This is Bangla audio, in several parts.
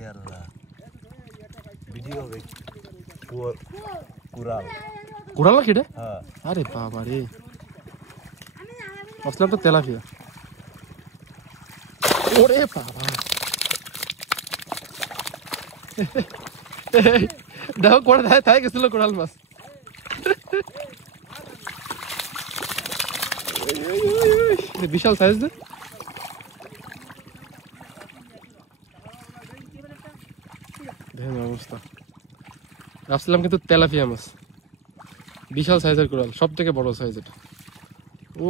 ওরে আল্লাহ ভিডিও কুড়াল কুড়াল না কিটা? হ্যাঁ আরে বাবা রে, আসলে তো তেলাপিয়া। ওরে বাবা, দেখো কোড়া থাকে গেছিল কোড়াল মাছ। বিশাল সাইজ না? দেখেন অবস্থা। ভাবছিলাম কিন্তু তেলাপিয়া মাছ, বিশাল সাইজের কোরাল, সব থেকে বড় সাইজ এটা। ও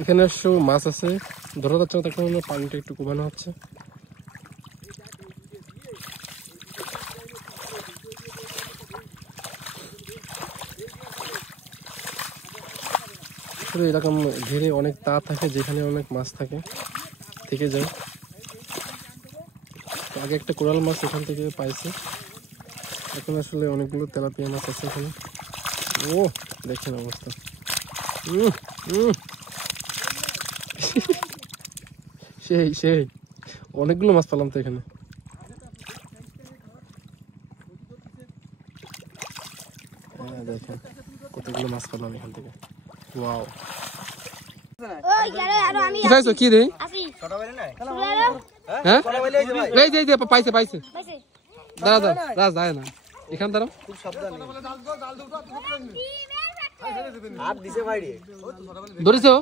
এখানে মাছ আছে, ধরা যাচ্ছে না, তখন পানিটা একটু কমানো হচ্ছে। এরকম ঘিরে অনেক তার থাকে, যেখানে অনেক মাছ থাকে থেকে যায়। আগে একটা কোরাল মাছ এখান থেকে পাইছে, এখন আসলে অনেকগুলো তেলাপিয়া মাছ আছে এখানে। ও দেখেন অবস্থা, সেই সেই অনেকগুলো মাছ পেলাম তো এখানে। দেখেন কতগুলো মাছ পেলাম এখান থেকে। ওয়াও, কি খাইছো? কি রে? হ্যাঁ এই যে পাইছে পাইছে। দাঁড়া দাঁড়া রাজ দাঁড়ায় না, এখান দাঁড়াও। ধরেছো?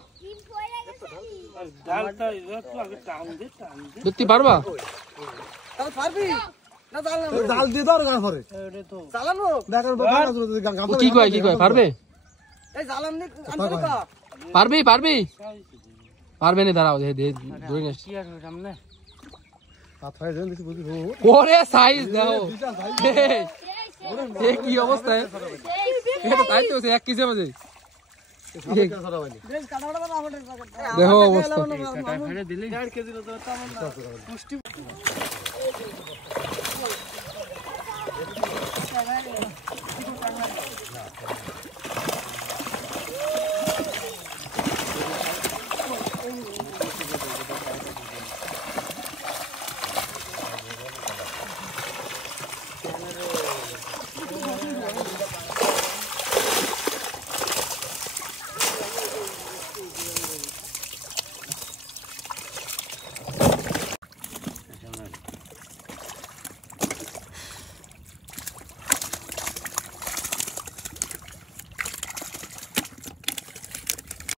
ধরতে পারবা? কি কয় কি কয় পারবে? পারবি পারবি পারবে না, দাঁড়াও ধরে নিচ্ছি। ওরে সাইজ দাও, কি অবস্থা! তাই তো 1 কেজি বাজে, দেখো অবস্থা।